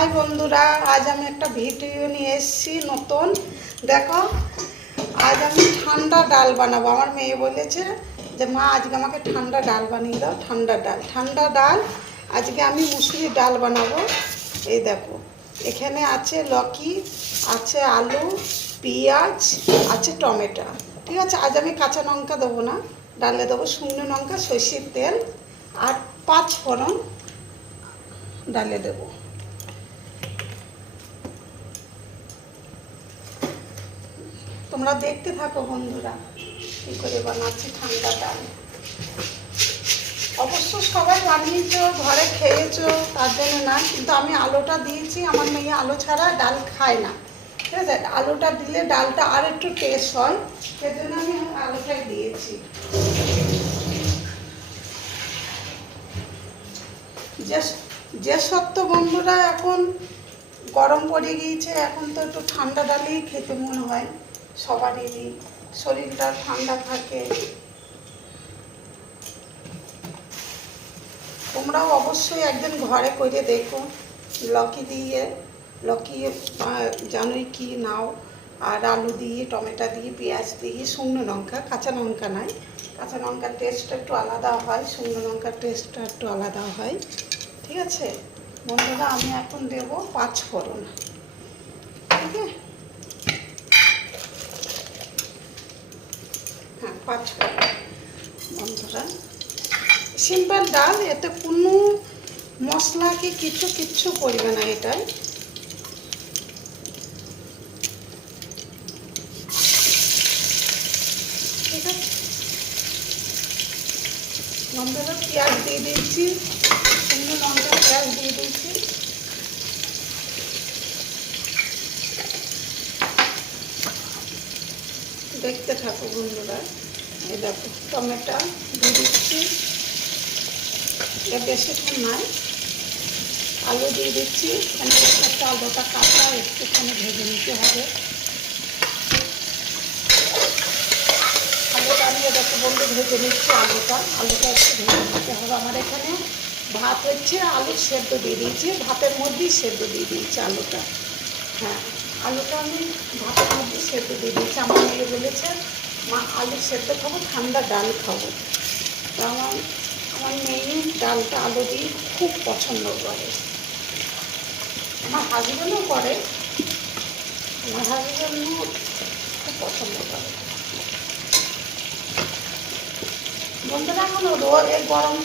High বন্ধুরা, আজ আমি একটা ভিডিও নিয়ে এসেছি নতুন। দেখো, আজ আমি ঠান্ডা ডাল বানাবো। আমার মেয়ে বলেছে যে মা আজকে আমাকে ঠান্ডা ডাল বানিয়ে দাও। ঠান্ডা ডাল আজকে আমি মুসুরির ডাল বানাবো। এই দেখো, এখানে আছে লকি, আছে আলু, পেঁয়াজ, আছে টমেটো। ঠিক আছে, আজ আমি কাঁচা লঙ্কা দেবো না, ডালে দেবো শুকনো লঙ্কা, সরষের তেল আর 5 ফোড়ন ডালে দেবো। তোমরা দেখতে থাকো বন্ধুরা, কী করে বানাচ্ছি ঠান্ডা ডাল। অবশ্য সবাই বানিয়েছো, ঘরে খেয়েছো, তার জন্য না, কিন্তু আমি আলুটা দিয়েছি। আমার মেয়ে আলু ছাড়া ডাল খায় না। ঠিক আছে, আলুটা দিলে ডালটা আর একটু টেস্ট হয়, সেজন্য আমি আলুটাই দিয়েছি। যে সত্য বন্ধুরা, এখন গরম পড়ে গিয়েছে, এখন তো একটু ঠান্ডা ডালেই খেতে মনে হয় সবারই, শরীরটা ঠান্ডা থাকে। তোমরাও অবশ্যই একদিন ঘরে করে দেখো। লকি জানোই কি নাও, আর আলু দিয়ে, টমেটো দিয়ে, পেঁয়াজ দিয়ে, শুকনো লঙ্কা, কাঁচা লঙ্কা নয়। কাঁচা লঙ্কার টেস্টটা একটু আলাদা হয়, শুকনো লঙ্কার টেস্টটা একটু আলাদা হয়। ঠিক আছে বন্ধুরা, আমি এখন দেবো 5 ফোড়ন। ঠিক আছে, হ্যাঁ 5 ফোড়ন। বন্ধুরা, সিম্পল ডাল, এতে কোনো মশলা কি কিচ্ছু পড়বে না এটাই। ঠিক আছে বন্ধুরা, পেঁয়াজ দিয়ে দিচ্ছি, শুকনো লঙ্কা, পেঁয়াজ দিয়ে দিচ্ছি। দেখতে থাকো বন্ধুরা। এই দেখো, টমেটো দিয়ে দিচ্ছি, এটা বেশিক্ষণ নয়। আলু দিয়ে দিচ্ছি, একটা আলুটা কাঁচা, একটুখানি ভেজে নিতে হবে। আলুটা আমি দেখো বন্ধু ভেজে নিচ্ছি, আলুটা একটু ভেজে নিতে হবে। আমার এখানে ভাত হচ্ছে, আলু সেদ্ধ দিয়ে দিয়েছি, ভাতের মধ্যেই সেদ্ধ দিয়ে দিয়েছি আলুটা। হ্যাঁ, আলুটা আমি ভাতের মধ্যে সেদ্ধ দিয়ে দিয়েছি। আমার মেয়ে বলেছে মা আলু সেদ্ধ খাবো, ঠান্ডা ডাল খাবো। তো আমার মেয়ে ডালটা আলু দিয়ে খুব পছন্দ করে। আমার হাজবেন্ডও করে, আমার হাজবেন্ডও খুব পছন্দ করে। বন্ধুরা, এখন এই গরম